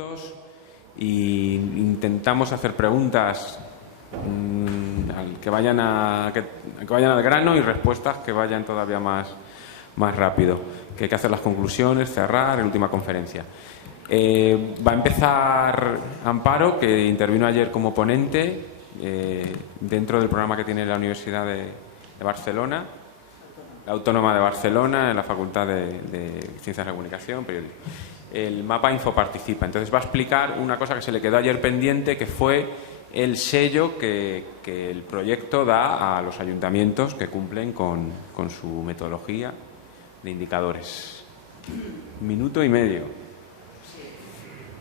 minutos e intentamos hacer preguntas que vayan al grano y respuestas que vayan todavía más rápido, que hay que hacer las conclusiones, cerrar en última conferencia. Va a empezar Amparo, que intervino ayer como ponente dentro del programa que tiene la Universidad de Barcelona, la Autónoma de Barcelona, en la Facultad de Ciencias de la Comunicación, Periodismo. El mapa Infoparticipa. Entonces va a explicar una cosa que se le quedó ayer pendiente, que fue el sello que el proyecto da a los ayuntamientos que cumplen con su metodología de indicadores. 1 minuto y medio. Sí.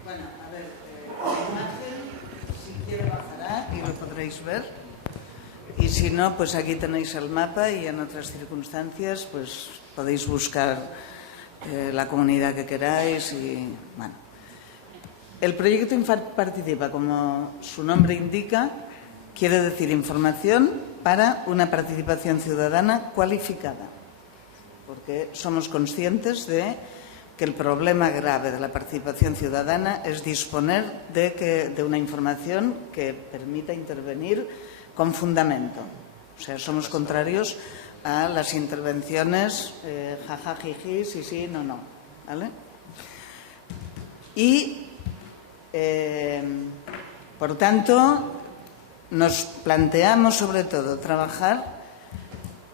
Bueno, a ver, la imagen, si quiere bajará y lo podréis ver. Y si no, pues aquí tenéis el mapa y en otras circunstancias pues podéis buscar la comunidad que queráis. Y bueno, el proyecto Infoparticipa, como su nombre indica, quiere decir información para una participación ciudadana cualificada, porque somos conscientes de que el problema grave de la participación ciudadana es disponer de una información que permita intervenir con fundamento. O sea, somos contrarios a las intervenciones jaja, jiji, sí, sí, no, no. ¿Vale? Y, por tanto, nos planteamos sobre todo trabajar,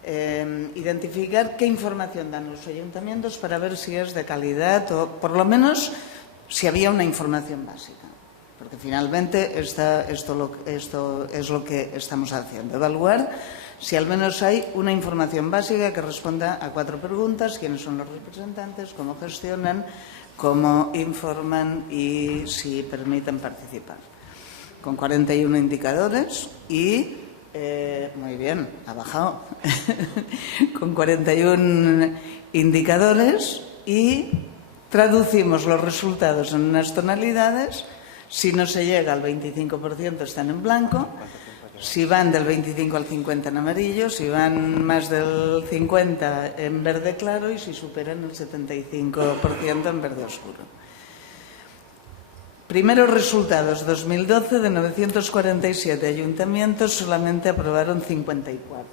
identificar qué información dan los ayuntamientos para ver si es de calidad o, por lo menos, si había una información básica. Porque finalmente esto es lo que estamos haciendo, evaluar si al menos hay una información básica que responda a 4 preguntas: quiénes son los representantes, cómo gestionan, cómo informan y si permiten participar. Con 41 indicadores y, muy bien, ha bajado, con 41 indicadores y traducimos los resultados en unas tonalidades. Si no se llega al 25% están en blanco, si van del 25 al 50 en amarillo, si van más del 50 en verde claro y si superan el 75% en verde oscuro. Primeros resultados, 2012, de 947 ayuntamientos solamente aprobaron 54.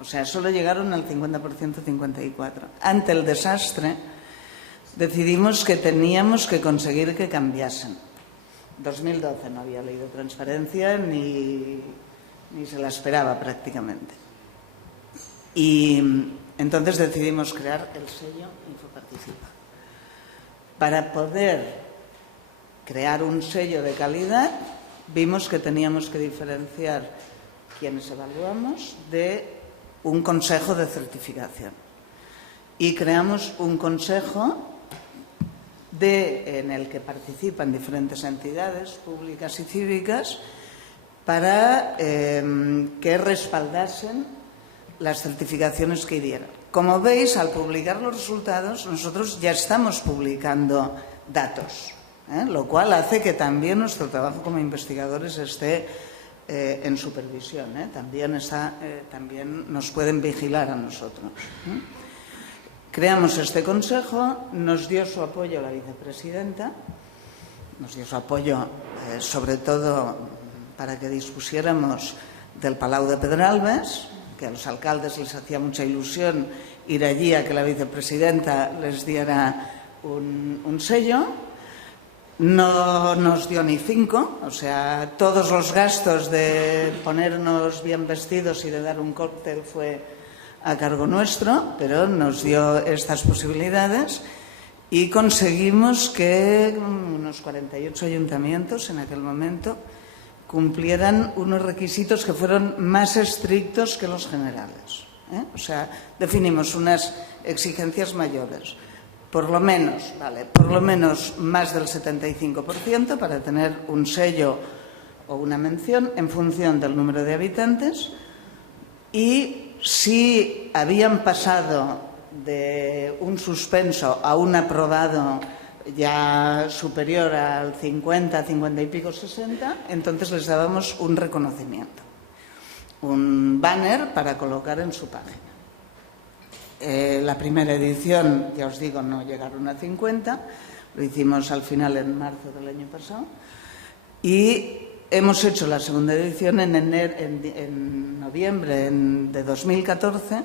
O sea, solo llegaron al 50%, 54. Ante el desastre, decidimos que teníamos que conseguir que cambiasen. 2012 no había ley de transparencia ni se la esperaba prácticamente. Y entonces decidimos crear el sello Infoparticipa. Para poder crear un sello de calidad, vimos que teníamos que diferenciar quienes evaluamos de un consejo de certificación. Y creamos un consejo en el que participan diferentes entidades públicas y cívicas para que respaldasen las certificaciones que dieron. Como veis, al publicar los resultados, nosotros ya estamos publicando datos, lo cual hace que también nuestro trabajo como investigadores esté en supervisión. También nos pueden vigilar a nosotros. Creamos este consejo, nos dio su apoyo la vicepresidenta, nos dio su apoyo sobre todo para que dispusiéramos del Palau de Pedralbes, que a los alcaldes les hacía mucha ilusión ir allí a que la vicepresidenta les diera un sello. No nos dio ni 5, o sea, todos los gastos de ponernos bien vestidos y de dar un cóctel fue a cargo nuestro, pero nos dio estas posibilidades y conseguimos que unos 48 ayuntamientos en aquel momento cumplieran unos requisitos que fueron más estrictos que los generales. O sea, definimos unas exigencias mayores. Por lo menos más del 75% para tener un sello o una mención en función del número de habitantes, y si habían pasado de un suspenso a un aprobado ya superior al 50, 50 y pico, 60, entonces les dábamos un reconocimiento, un banner para colocar en su página. La primera edición, ya os digo, no llegaron a 50, Lo hicimos al final en marzo del año pasado. Y hemos hecho la segunda edición en noviembre de 2014,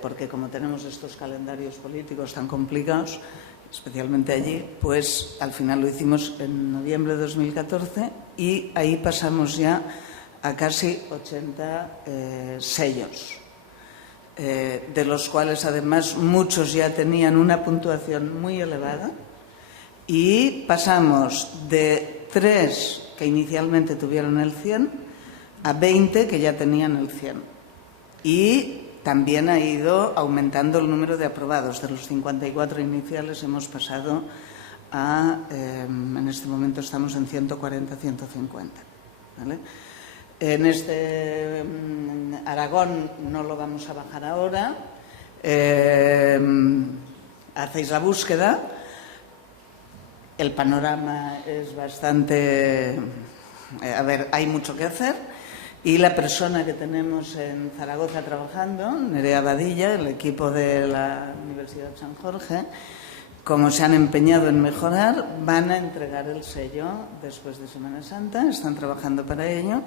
porque como tenemos estos calendarios políticos tan complicados, especialmente allí, pues al final lo hicimos en noviembre de 2014 y ahí pasamos ya a casi 80 sellos, de los cuales además muchos ya tenían una puntuación muy elevada, y pasamos de 3 que inicialmente tuvieron el 100 a 20 que ya tenían el 100. Y también ha ido aumentando el número de aprobados. De los 54 iniciales hemos pasado a, en este momento estamos en 140, 150. ¿Vale? En Aragón no lo vamos a bajar ahora. Hacéis la búsqueda. El panorama es bastante... A ver, hay mucho que hacer. Y la persona que tenemos en Zaragoza trabajando, Nerea Badilla, el equipo de la Universidad de San Jorge, como se han empeñado en mejorar, van a entregar el sello después de Semana Santa. Están trabajando para ello,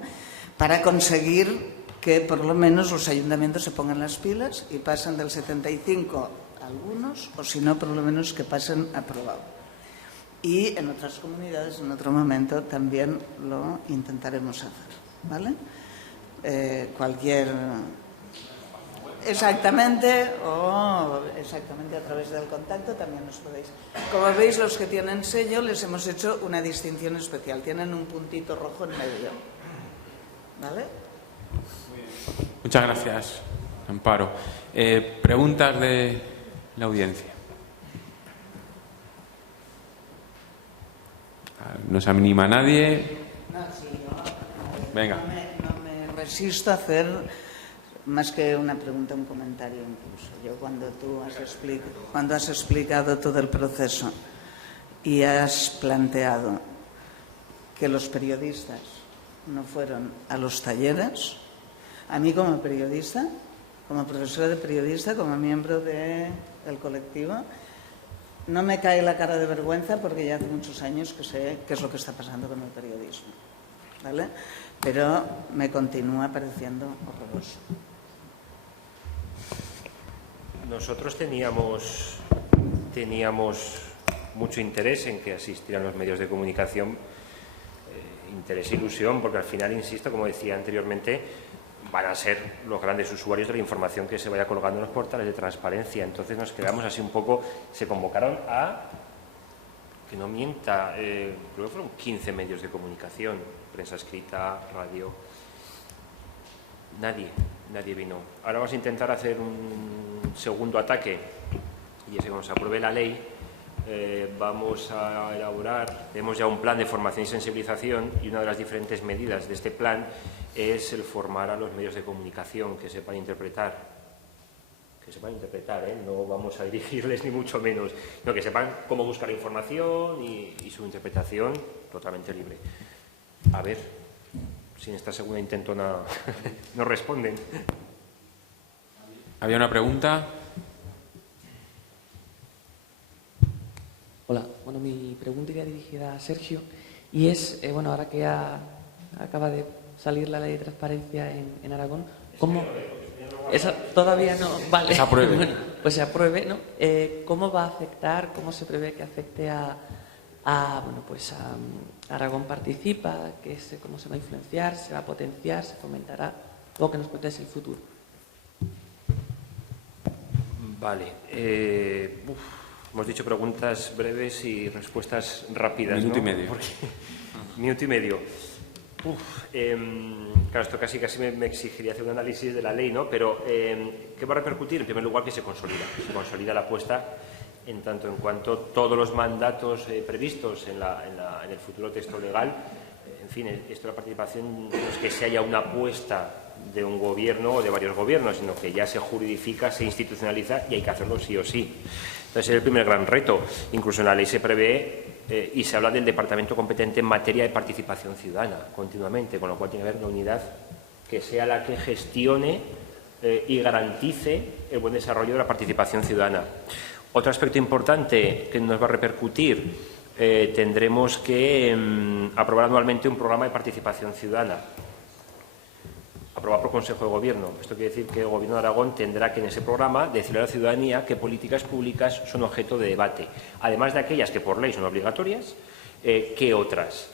para conseguir que por lo menos los ayuntamientos se pongan las pilas y pasen del 75 a algunos, o si no, por lo menos que pasen aprobado. Y en otras comunidades, en otro momento, también lo intentaremos hacer, ¿vale? Cualquier... Exactamente, o exactamente a través del contacto también os podéis. Como veis, los que tienen sello les hemos hecho una distinción especial. Tienen un puntito rojo en medio. ¿Vale? Muchas gracias, Amparo. Preguntas de la audiencia. ¿No se anima nadie? No, sí, yo Venga. no me resisto a hacer más que una pregunta, un comentario incluso. Yo cuando has explicado todo el proceso y has planteado que los periodistas no fueron a los talleres, a mí como periodista, como profesora de periodista, como miembro del colectivo, no me cae la cara de vergüenza porque ya hace muchos años que sé qué es lo que está pasando con el periodismo, ¿vale? Pero me continúa pareciendo horroroso. Nosotros teníamos mucho interés en que asistieran los medios de comunicación, interés e ilusión, porque al final, insisto, como decía anteriormente, van a ser los grandes usuarios de la información que se vaya colgando en los portales de transparencia. Entonces nos quedamos así un poco, se convocaron a, que no mienta, creo que fueron 15 medios de comunicación, prensa escrita, radio. Nadie vino. Ahora vamos a intentar hacer un segundo ataque, y es que cuando se apruebe la ley vamos a elaborar, tenemos ya un plan de formación y sensibilización, y una de las diferentes medidas de este plan es el formar a los medios de comunicación que sepan interpretar, no vamos a dirigirles ni mucho menos, sino que sepan cómo buscar información y su interpretación totalmente libre. A ver si en esta segunda intento no responden. ¿Había una pregunta? Hola, bueno, mi pregunta iría dirigida a Sergio y es, bueno, ahora que acaba de salir la ley de transparencia en Aragón, ¿cómo? Esa todavía no, vale. Se apruebe. Bueno, pues se apruebe, ¿no? ¿Cómo va a afectar, cómo se prevé que afecte a Aragón Participa? ¿Cómo se va a influenciar? ¿Se va a potenciar? ¿Se fomentará? ¿O que nos cuentes el futuro? Vale. Hemos dicho preguntas breves y respuestas rápidas. Minuto y ¿no? medio. Minuto y medio. Claro, esto casi me exigiría hacer un análisis de la ley, ¿no? Pero, ¿qué va a repercutir? En primer lugar, que se consolida la apuesta en tanto en cuanto todos los mandatos previstos en el futuro texto legal, en fin, esto de la participación no es que se haya una apuesta de un gobierno o de varios gobiernos, sino que ya se juridifica, se institucionaliza y hay que hacerlo sí o sí. Entonces, es el primer gran reto. Incluso en la ley se prevé y se habla del departamento competente en materia de participación ciudadana continuamente, con lo cual tiene que haber una unidad que sea la que gestione y garantice el buen desarrollo de la participación ciudadana. Otro aspecto importante que nos va a repercutir, tendremos que aprobar anualmente un programa de participación ciudadana, aprobado por Consejo de Gobierno. Esto quiere decir que el Gobierno de Aragón tendrá que en ese programa decirle a la ciudadanía qué políticas públicas son objeto de debate, además de aquellas que por ley son obligatorias, qué otras.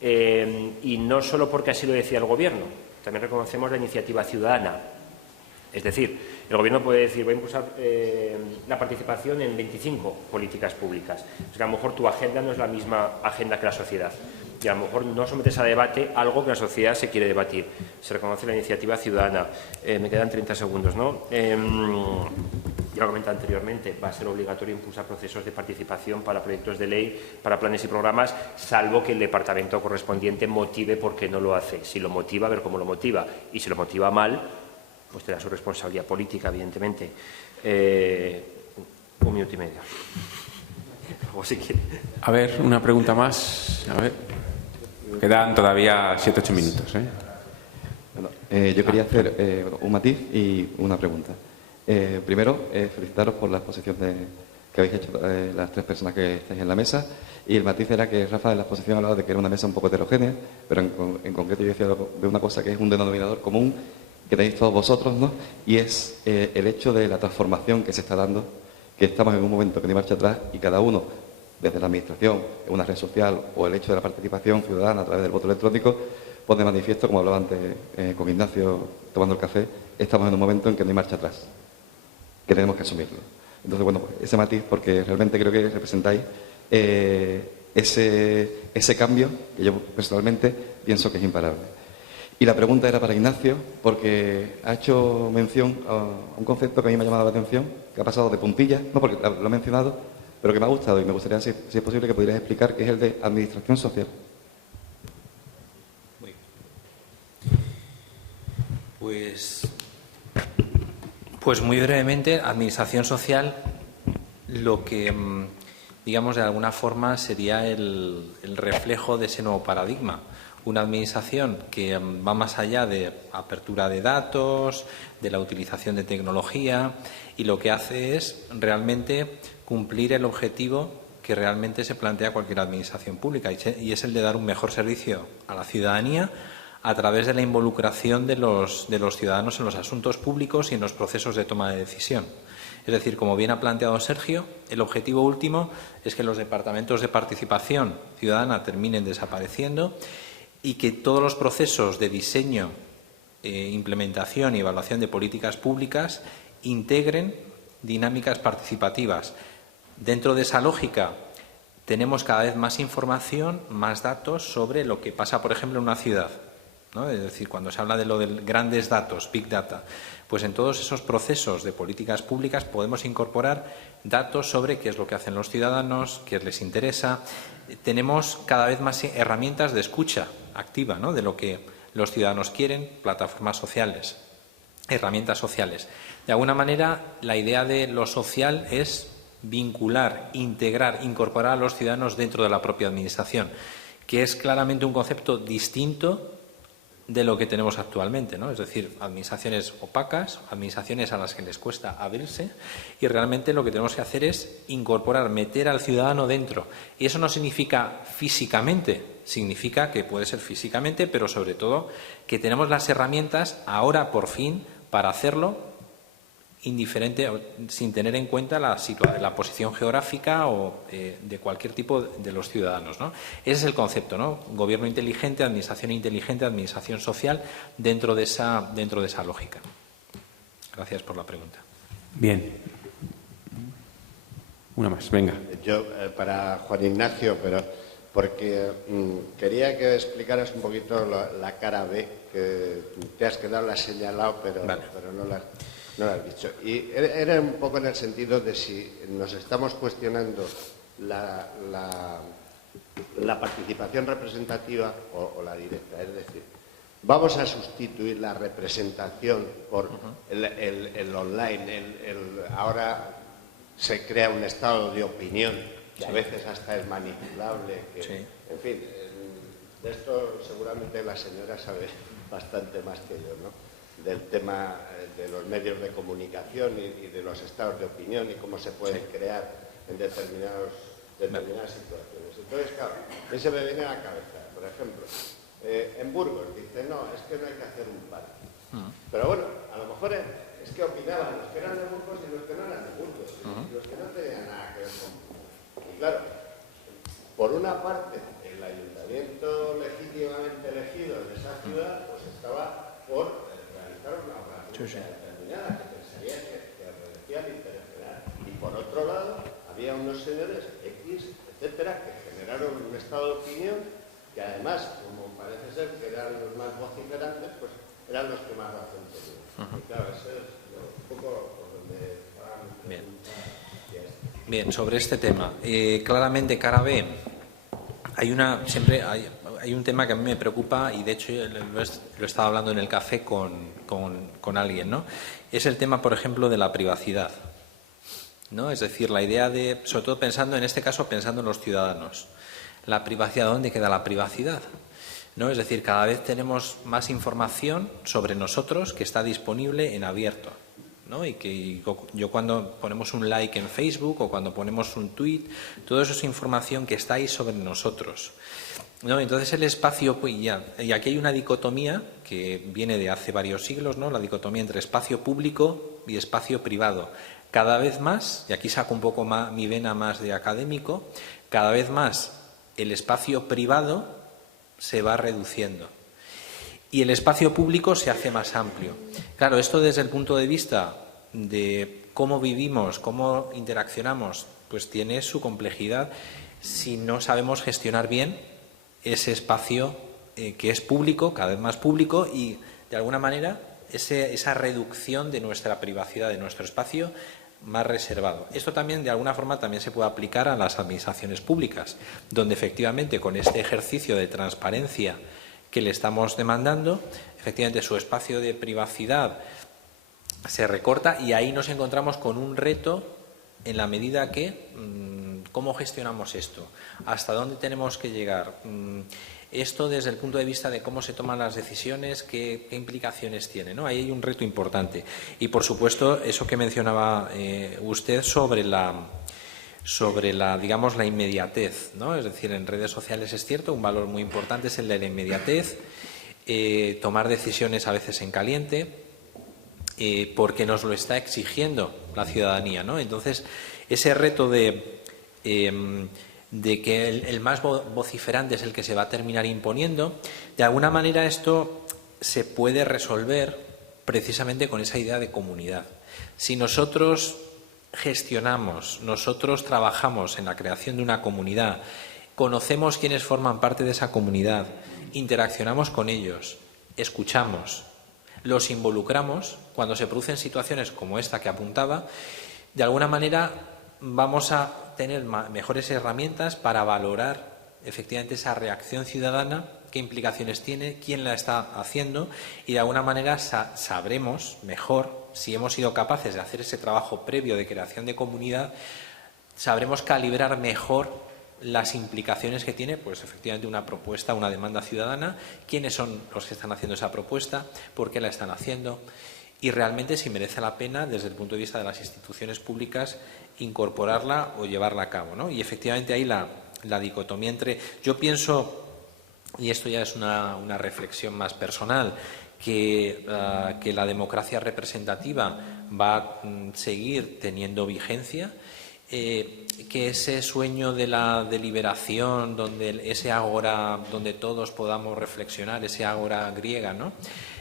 Y no solo porque así lo decía el Gobierno, también reconocemos la iniciativa ciudadana. Es decir, el Gobierno puede decir, voy a impulsar la participación en 25 políticas públicas. Es que a lo mejor tu agenda no es la misma agenda que la sociedad. Y a lo mejor no sometes a debate algo que la sociedad se quiere debatir. Se reconoce la iniciativa ciudadana. Me quedan 30 segundos, ¿no? Ya lo comenté anteriormente, va a ser obligatorio impulsar procesos de participación para proyectos de ley, para planes y programas, salvo que el departamento correspondiente motive por qué no lo hace. Si lo motiva, a ver cómo lo motiva. Y si lo motiva mal, pues tendrá su responsabilidad política, evidentemente. 1 minuto y medio. O si quiere. A ver, una pregunta más. A ver. Quedan todavía 7-8 minutos. Bueno, yo quería hacer un matiz y una pregunta. Primero, felicitaros por la exposición que habéis hecho las 3 personas que estáis en la mesa. Y el matiz era que Rafa en la exposición hablaba de que era una mesa un poco heterogénea, pero en concreto yo decía de una cosa que es un denominador común que tenéis todos vosotros, ¿no? Y es el hecho de la transformación que se está dando, que estamos en un momento que no hay marcha atrás y cada uno, desde la Administración, en una red social o el hecho de la participación ciudadana a través del voto electrónico, pone de manifiesto, como hablaba antes con Ignacio tomando el café, estamos en un momento en que no hay marcha atrás, que tenemos que asumirlo. Entonces, bueno, ese matiz, porque realmente creo que representáis ese cambio que yo personalmente pienso que es imparable. Y la pregunta era para Ignacio, porque ha hecho mención a un concepto que a mí me ha llamado la atención, que ha pasado de puntilla, no porque lo he mencionado, pero que me ha gustado y me gustaría, si es posible, que pudieras explicar, que es el de administración social. Pues muy brevemente, administración social, lo que, digamos, de alguna forma sería el reflejo de ese nuevo paradigma. Una administración que va más allá de apertura de datos, de la utilización de tecnología, y lo que hace es realmente cumplir el objetivo que realmente se plantea cualquier administración pública, y es el de dar un mejor servicio a la ciudadanía a través de la involucración de los ciudadanos en los asuntos públicos y en los procesos de toma de decisión. Es decir, como bien ha planteado Sergio, el objetivo último es que los departamentos de participación ciudadana terminen desapareciendo y que todos los procesos de diseño, implementación y evaluación de políticas públicas integren dinámicas participativas. Dentro de esa lógica tenemos cada vez más información, más datos sobre lo que pasa, por ejemplo, en una ciudad, ¿no? Es decir, cuando se habla de lo de grandes datos, Big Data, pues en todos esos procesos de políticas públicas podemos incorporar datos sobre qué es lo que hacen los ciudadanos, qué les interesa. Tenemos cada vez más herramientas de escucha activa, ¿no?, de lo que los ciudadanos quieren, plataformas sociales, herramientas sociales. De alguna manera, la idea de lo social es vincular, integrar, incorporar a los ciudadanos dentro de la propia administración, que es claramente un concepto distinto de lo que tenemos actualmente, ¿no? Es decir, administraciones opacas, administraciones a las que les cuesta abrirse, y realmente lo que tenemos que hacer es incorporar, meter al ciudadano dentro. Y eso no significa físicamente, significa que puede ser físicamente, pero sobre todo que tenemos las herramientas ahora por fin para hacerlo indiferente, sin tener en cuenta la posición geográfica o de cualquier tipo de los ciudadanos, ¿no? Ese es el concepto, ¿no? Gobierno inteligente, administración social dentro de esa lógica. Gracias por la pregunta. Bien. Una más, venga. Yo, para Juan Ignacio, pero porque quería que explicaras un poquito la cara B, que te has quedado, la has señalado, pero no la has dicho. Y era un poco en el sentido de si nos estamos cuestionando la participación representativa o la directa. Es decir, vamos a sustituir la representación por el online. Ahora se crea un estado de opinión que a veces hasta es manipulable. En fin, de esto seguramente la señora sabe bastante más que yo, ¿no? del tema de los medios de comunicación y de los estados de opinión y cómo se pueden crear en determinadas situaciones. Entonces, claro, a mí se me viene a la cabeza, por ejemplo, en Burgos dice, no, es que no hay que hacer un parque. Pero bueno, a lo mejor es que opinaban los que eran de Burgos y los que no eran de Burgos, y los que no tenían nada que ver con Burgos. Y claro, por una parte, el ayuntamiento legítimamente elegido de esa ciudad pues estaba por realizar una obra determinada que pensaría que reducía el interés general. Y por otro lado, había unos señores X, etcétera, que generaron un estado de opinión que además, como parece ser que eran los más vociferantes, pues eran los que más razón tenían. Y claro, eso es un poco por donde van. Bien, sobre este tema. Claramente, cara B, hay un tema que a mí me preocupa y de hecho lo he estado hablando en el café con alguien, ¿no? Es el tema, por ejemplo, de la privacidad, ¿no? Es decir, la idea de, sobre todo pensando en este caso, pensando en los ciudadanos, la privacidad, ¿dónde queda la privacidad? ¿No? Es decir, cada vez tenemos más información sobre nosotros que está disponible en abierto, ¿no? Y que yo cuando ponemos un like en Facebook o cuando ponemos un tweet, todo eso es información que está ahí sobre nosotros, ¿no? Entonces el espacio, pues y aquí hay una dicotomía que viene de hace varios siglos, ¿no? La dicotomía entre espacio público y espacio privado. Cada vez más, y aquí saco un poco más, mi vena más de académico, cada vez más el espacio privado se va reduciendo y el espacio público se hace más amplio. Claro, esto desde el punto de vista de cómo vivimos, cómo interaccionamos, pues tiene su complejidad si no sabemos gestionar bien ese espacio que es público, cada vez más público, y de alguna manera esa reducción de nuestra privacidad, de nuestro espacio más reservado. Esto también, de alguna forma, también se puede aplicar a las administraciones públicas, donde efectivamente con este ejercicio de transparencia que le estamos demandando, efectivamente su espacio de privacidad se recorta y ahí nos encontramos con un reto en la medida que ¿cómo gestionamos esto? ¿Hasta dónde tenemos que llegar? Esto desde el punto de vista de cómo se toman las decisiones, qué implicaciones tiene, ¿no? Ahí hay un reto importante. Y, por supuesto, eso que mencionaba usted sobre la digamos, la inmediatez, ¿no? Es decir, en redes sociales es cierto, un valor muy importante es el de la inmediatez, tomar decisiones a veces en caliente, porque nos lo está exigiendo la ciudadanía, ¿no? Entonces, ese reto de que el más vociferante es el que se va a terminar imponiendo, de alguna manera esto se puede resolver precisamente con esa idea de comunidad. Si nosotros gestionamos, nosotros trabajamos en la creación de una comunidad, conocemos quiénes forman parte de esa comunidad, interaccionamos con ellos, escuchamos, los involucramos, cuando se producen situaciones como esta que apuntaba, de alguna manera vamos a tener mejores herramientas para valorar efectivamente esa reacción ciudadana, qué implicaciones tiene, quién la está haciendo y de alguna manera sabremos mejor, si hemos sido capaces de hacer ese trabajo previo de creación de comunidad, sabremos calibrar mejor las implicaciones que tiene, pues efectivamente una propuesta, una demanda ciudadana, quiénes son los que están haciendo esa propuesta, por qué la están haciendo y realmente si merece la pena desde el punto de vista de las instituciones públicas incorporarla o llevarla a cabo, ¿no? Y efectivamente ahí la dicotomía entre, yo pienso, y esto ya es una reflexión más personal, que la democracia representativa va a seguir teniendo vigencia, que ese sueño de la deliberación, ese ágora donde todos podamos reflexionar, ese ágora griega, ¿no?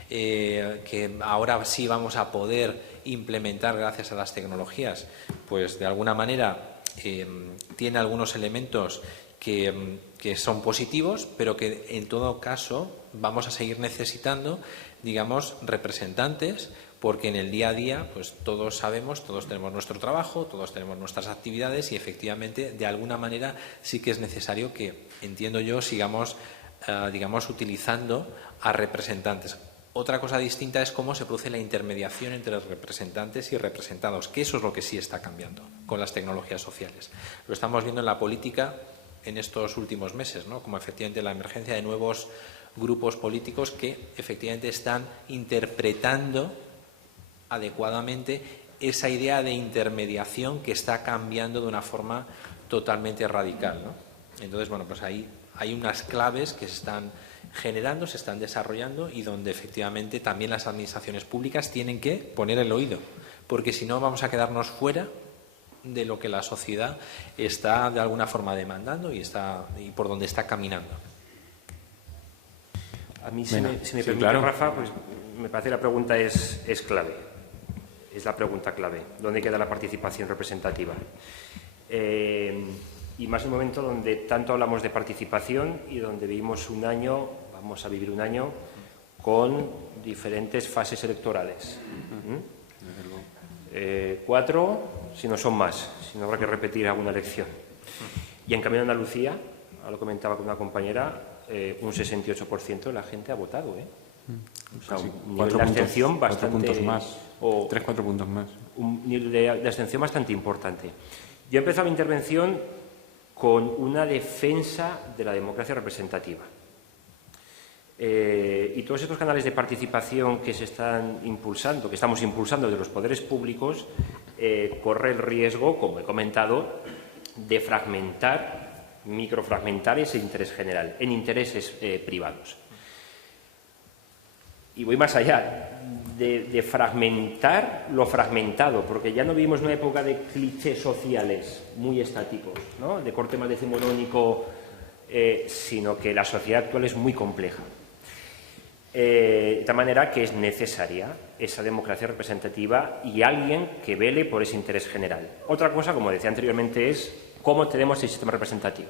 Que ahora sí vamos a poder implementar gracias a las tecnologías, pues de alguna manera tiene algunos elementos que son positivos, pero que en todo caso vamos a seguir necesitando, digamos, representantes, porque en el día a día pues todos sabemos, todos tenemos nuestro trabajo, todos tenemos nuestras actividades y efectivamente de alguna manera sí que es necesario que, entiendo yo, sigamos digamos utilizando a representantes. Otra cosa distinta es cómo se produce la intermediación entre los representantes y representados, que eso es lo que sí está cambiando con las tecnologías sociales. Lo estamos viendo en la política en estos últimos meses, ¿no? Como efectivamente la emergencia de nuevos grupos políticos que efectivamente están interpretando adecuadamente esa idea de intermediación que está cambiando de una forma totalmente radical, ¿no? Entonces, bueno, pues ahí hay unas claves que se están generando, se están desarrollando y donde efectivamente también las administraciones públicas tienen que poner el oído, porque si no vamos a quedarnos fuera de lo que la sociedad está de alguna forma demandando y por donde está caminando. A mí, si me permite, claro, Rafa, pues me parece que la pregunta es clave. Es la pregunta clave. ¿Dónde queda la participación representativa? Y más en un momento donde tanto hablamos de participación y donde vamos a vivir un año con diferentes fases electorales. 4, si no son más, si no habrá que repetir alguna elección. Y en cambio en Andalucía, lo comentaba con una compañera, un 68% de la gente ha votado, O sea, un nivel de abstención bastante... 4 puntos más, 3-4 puntos más. Un nivel de abstención bastante importante. Yo he empezado mi intervención con una defensa de la democracia representativa. Y todos estos canales de participación que se están impulsando, que estamos impulsando de los poderes públicos, corre el riesgo, como he comentado, de microfragmentar ese interés general en intereses privados. Y voy más allá, de fragmentar lo fragmentado, porque ya no vivimos una época de clichés sociales muy estáticos, ¿no?, de corte más decimonónico, sino que la sociedad actual es muy compleja. De tal manera que es necesaria esa democracia representativa y alguien que vele por ese interés general. Otra cosa, como decía anteriormente, es cómo tenemos el sistema representativo.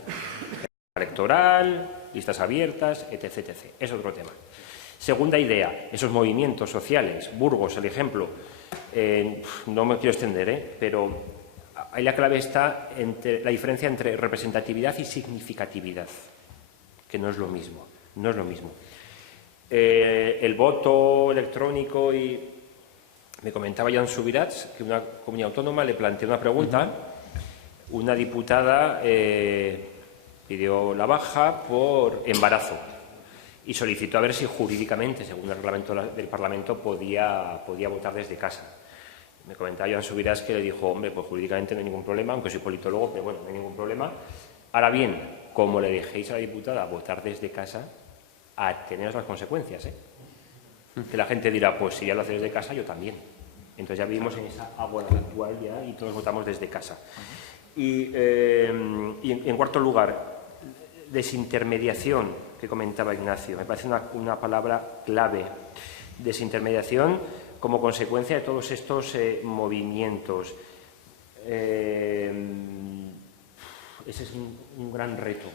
Electoral, listas abiertas, etc., etc. Es otro tema. Segunda idea, esos movimientos sociales. Burgos, el ejemplo. No me quiero extender, pero ahí la clave está entre la diferencia entre representatividad y significatividad, que no es lo mismo. No es lo mismo. El voto electrónico y... Me comentaba Joan Subirats que una comunidad autónoma le planteó una pregunta. Una diputada pidió la baja por embarazo y solicitó a ver si jurídicamente, según el reglamento del Parlamento, podía votar desde casa. Me comentaba Joan Subirats que le dijo, hombre, pues jurídicamente no hay ningún problema, aunque soy politólogo, pero bueno, no hay ningún problema. Ahora bien, como le dejéis a la diputada votar desde casa, ateneos las consecuencias, Que la gente dirá, pues si ya lo hace desde casa, yo también. Entonces ya vivimos en esa agua actual ya y todos votamos desde casa. Y en cuarto lugar, desintermediación, que comentaba Ignacio. Me parece una palabra clave. Desintermediación como consecuencia de todos estos movimientos. Ese es un gran reto.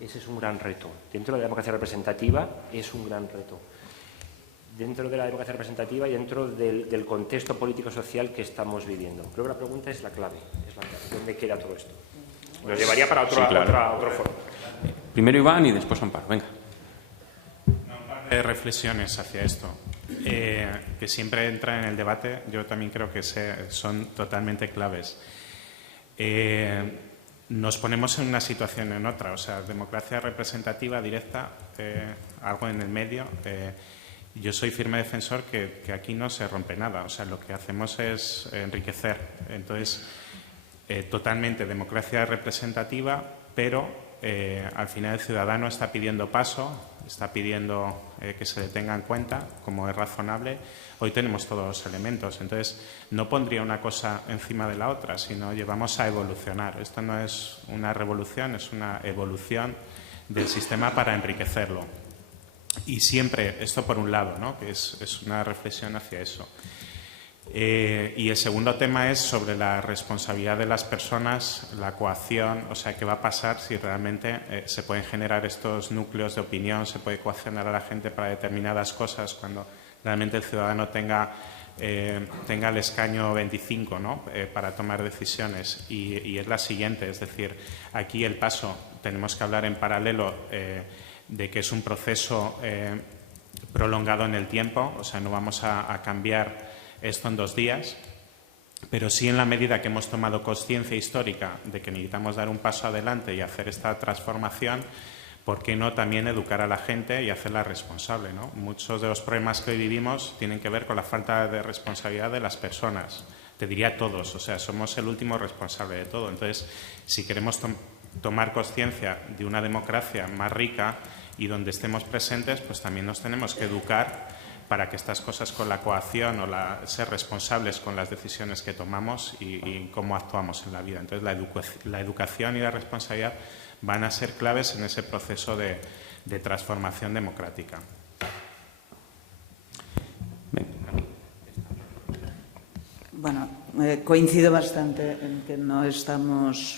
Ese es un gran reto. Dentro de la democracia representativa es un gran reto. Dentro de la democracia representativa y dentro del contexto político-social que estamos viviendo. Creo que la pregunta es la clave. ¿Dónde queda todo esto? Nos llevaría para otro foro. Primero Iván y después Amparo. Venga. Un par de reflexiones hacia esto. Que siempre entran en el debate, yo también creo que son totalmente claves. Nos ponemos en una situación en otra, o sea, democracia representativa directa, algo en el medio. Yo soy firme defensor que aquí no se rompe nada, o sea, lo que hacemos es enriquecer. Entonces, totalmente democracia representativa, pero al final el ciudadano está pidiendo paso, está pidiendo que se le tenga en cuenta, como es razonable. Hoy tenemos todos los elementos, entonces no pondría una cosa encima de la otra, sino llevamos a evolucionar. Esto no es una revolución, es una evolución del sistema para enriquecerlo. Y siempre, esto por un lado, ¿no?, que es una reflexión hacia eso. Y el segundo tema es sobre la responsabilidad de las personas, la coacción, o sea, qué va a pasar si realmente se pueden generar estos núcleos de opinión, se puede coaccionar a la gente para determinadas cosas cuando realmente el ciudadano tenga el escaño 25, ¿no?, para tomar decisiones. Y es la siguiente, es decir, aquí el paso, tenemos que hablar en paralelo de que es un proceso prolongado en el tiempo, o sea, no vamos a cambiar esto en 2 días, pero sí en la medida que hemos tomado conciencia histórica de que necesitamos dar un paso adelante y hacer esta transformación, ¿por qué no también educar a la gente y hacerla responsable, ¿no? Muchos de los problemas que hoy vivimos tienen que ver con la falta de responsabilidad de las personas. Te diría todos, o sea, somos el último responsable de todo. Entonces, si queremos tomar conciencia de una democracia más rica y donde estemos presentes, pues también nos tenemos que educar para que estas cosas con la coacción o ser responsables con las decisiones que tomamos y cómo actuamos en la vida. Entonces, la educación y la responsabilidad van a ser claves en ese proceso de transformación democrática. Bueno, coincido bastante en que no estamos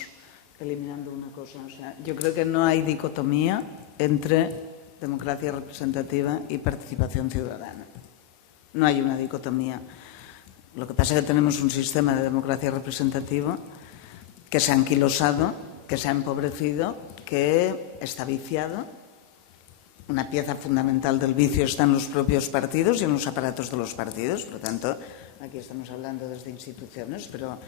eliminando una cosa. O sea, yo creo que no hay dicotomía entre democracia representativa y participación ciudadana. No hay una dicotomía. Lo que pasa es que tenemos un sistema de democracia representativa que se ha anquilosado, que se ha empobrecido, que está viciado. Una pieza fundamental del vicio está en los propios partidos y en los aparatos de los partidos. Por lo tanto, aquí estamos hablando desde instituciones, pero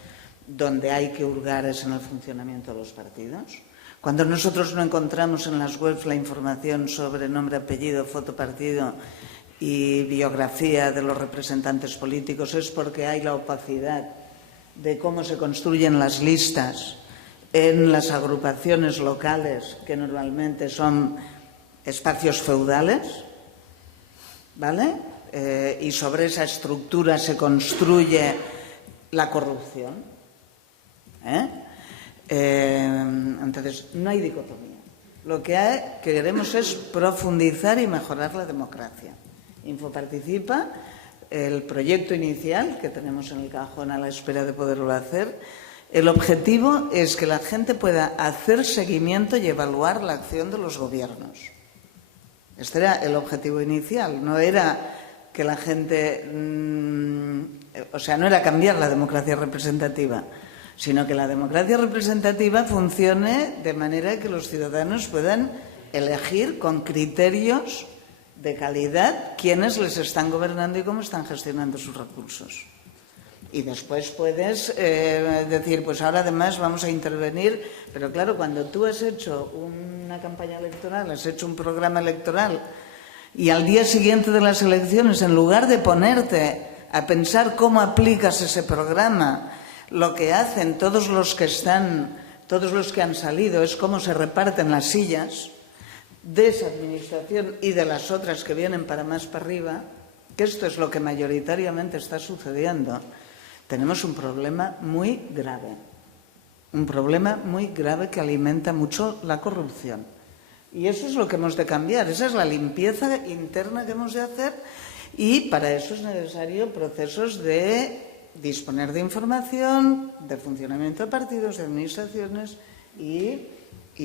donde hay que hurgar es en el funcionamiento de los partidos. Cuando nosotros no encontramos en las webs la información sobre nombre, apellido, foto, partido y biografía de los representantes políticos, es porque hay la opacidad de cómo se construyen las listas en las agrupaciones locales, que normalmente son espacios feudales, ¿vale? Y sobre esa estructura se construye la corrupción. Entonces, no hay dicotomía. Lo que queremos es profundizar y mejorar la democracia. Infoparticipa, el proyecto inicial que tenemos en el cajón a la espera de poderlo hacer, el objetivo es que la gente pueda hacer seguimiento y evaluar la acción de los gobiernos. Este era el objetivo inicial, no era que la gente, o sea, no era cambiar la democracia representativa, sino que la democracia representativa funcione de manera que los ciudadanos puedan elegir con criterios de calidad quiénes les están gobernando y cómo están gestionando sus recursos. Y después puedes decir, pues ahora además vamos a intervenir, pero claro, cuando tú has hecho una campaña electoral, has hecho un programa electoral y al día siguiente de las elecciones, en lugar de ponerte a pensar cómo aplicas ese programa, lo que hacen todos los que han salido es cómo se reparten las sillas de esa administración y de las otras que vienen para más para arriba, que esto es lo que mayoritariamente está sucediendo. Tenemos un problema muy grave que alimenta mucho la corrupción. Y eso es lo que hemos de cambiar, esa es la limpieza interna que hemos de hacer y para eso es necesario procesos de disponer de información, de funcionamiento de partidos, de administraciones y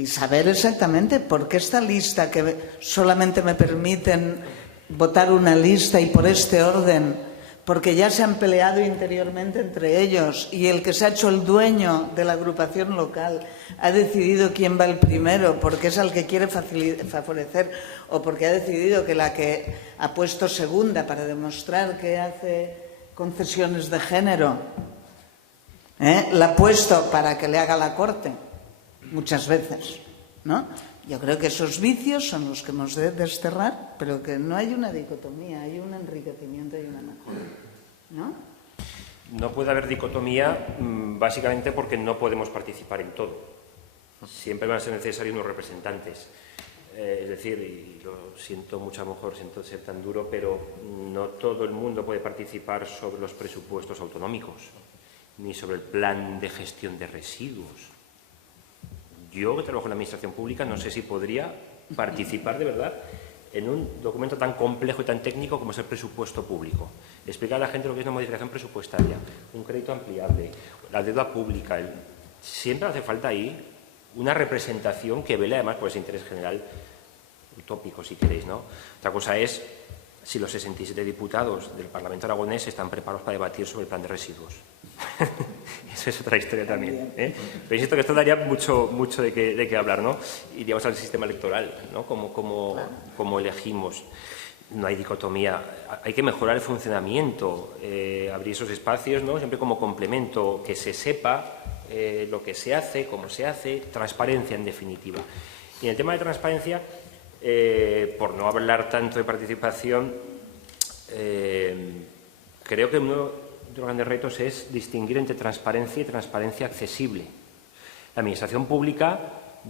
saber exactamente por qué esta lista que solamente me permiten votar una lista y por este orden, porque ya se han peleado interiormente entre ellos y el que se ha hecho el dueño de la agrupación local ha decidido quién va el primero porque es al que quiere favorecer o porque ha decidido que la que ha puesto segunda para demostrar que hace concesiones de género la ha puesto para que le haga la corte muchas veces, ¿no? Yo creo que esos vicios son los que hemos de desterrar, pero que no hay una dicotomía, hay un enriquecimiento y una mejora, ¿no? No puede haber dicotomía básicamente porque no podemos participar en todo. Siempre van a ser necesarios unos representantes. Es decir, y lo siento mucho, a lo mejor siento ser tan duro, pero no todo el mundo puede participar sobre los presupuestos autonómicos, ni sobre el plan de gestión de residuos. Yo, que trabajo en la administración pública, no sé si podría participar de verdad en un documento tan complejo y tan técnico como es el presupuesto público. Explicar a la gente lo que es una modificación presupuestaria, un crédito ampliable, la deuda pública. Siempre hace falta ahí una representación que vele además por ese interés general utópico, si queréis, ¿no? Otra cosa es si los 67 diputados del Parlamento aragonés están preparados para debatir sobre el plan de residuos. Eso es otra historia también, ¿eh? Pero insisto que esto daría mucho de qué hablar, ¿no? Iríamos al sistema electoral, ¿no? Como elegimos. No hay dicotomía. Hay que mejorar el funcionamiento, abrir esos espacios, ¿no? Siempre como complemento, que se sepa lo que se hace, cómo se hace, transparencia en definitiva. Y en el tema de transparencia, por no hablar tanto de participación, creo que uno de los grandes retos es distinguir entre transparencia y transparencia accesible. La administración pública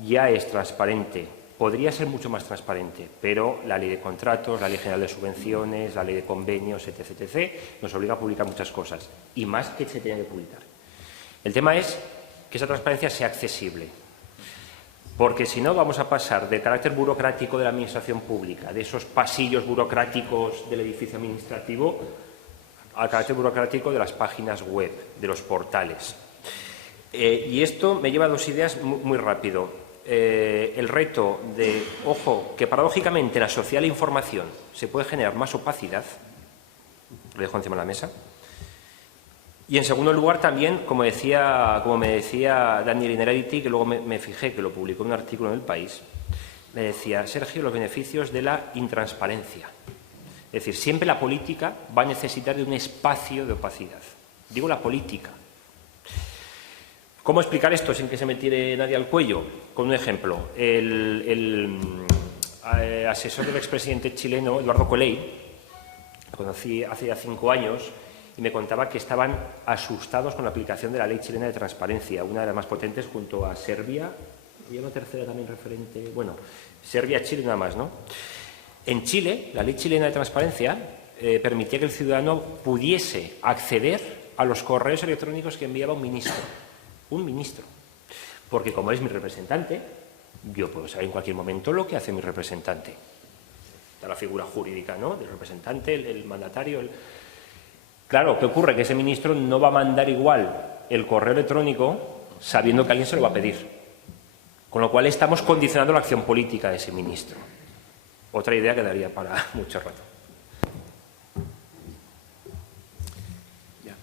ya es transparente, podría ser mucho más transparente, pero la ley de contratos, la ley general de subvenciones, la ley de convenios, etc., nos obliga a publicar muchas cosas, y más que se tiene que publicar. El tema es que esa transparencia sea accesible, porque si no vamos a pasar del carácter burocrático de la administración pública, de esos pasillos burocráticos del edificio administrativo, al carácter burocrático de las páginas web, de los portales. Y esto me lleva a dos ideas muy rápido. El reto de, ojo, que paradójicamente en la sociedad de la información se puede generar más opacidad, lo dejo encima de la mesa. Y en segundo lugar también, como me decía Daniel Innerarity, que luego me fijé que lo publicó en un artículo en El País, me decía, Sergio, los beneficios de la intransparencia. Es decir, siempre la política va a necesitar de un espacio de opacidad. Digo la política. ¿Cómo explicar esto sin que se me tire nadie al cuello? Con un ejemplo. El asesor del expresidente chileno, Eduardo Coley, lo conocí hace ya 5 años y me contaba que estaban asustados con la aplicación de la ley chilena de transparencia, una de las más potentes junto a Serbia, y una tercera también referente, bueno, Serbia, Chile nada más, ¿no? En Chile, la ley chilena de transparencia permitía que el ciudadano pudiese acceder a los correos electrónicos que enviaba un ministro, porque como es mi representante, yo puedo saber en cualquier momento lo que hace mi representante. Está la figura jurídica, ¿no?, del representante, el mandatario. Claro, ¿qué ocurre? Que ese ministro no va a mandar igual el correo electrónico sabiendo que alguien se lo va a pedir. Con lo cual estamos condicionando la acción política de ese ministro. Otra idea que daría para mucho rato. Ya.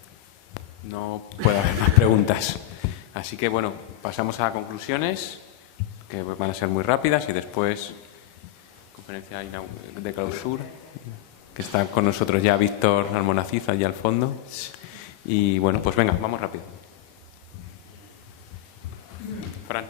No puede haber más preguntas. Así que, bueno, pasamos a conclusiones, que van a ser muy rápidas, y después conferencia de clausura, que está con nosotros ya Víctor Almonaciz, allá al fondo. Y, bueno, pues venga, vamos rápido. Fran.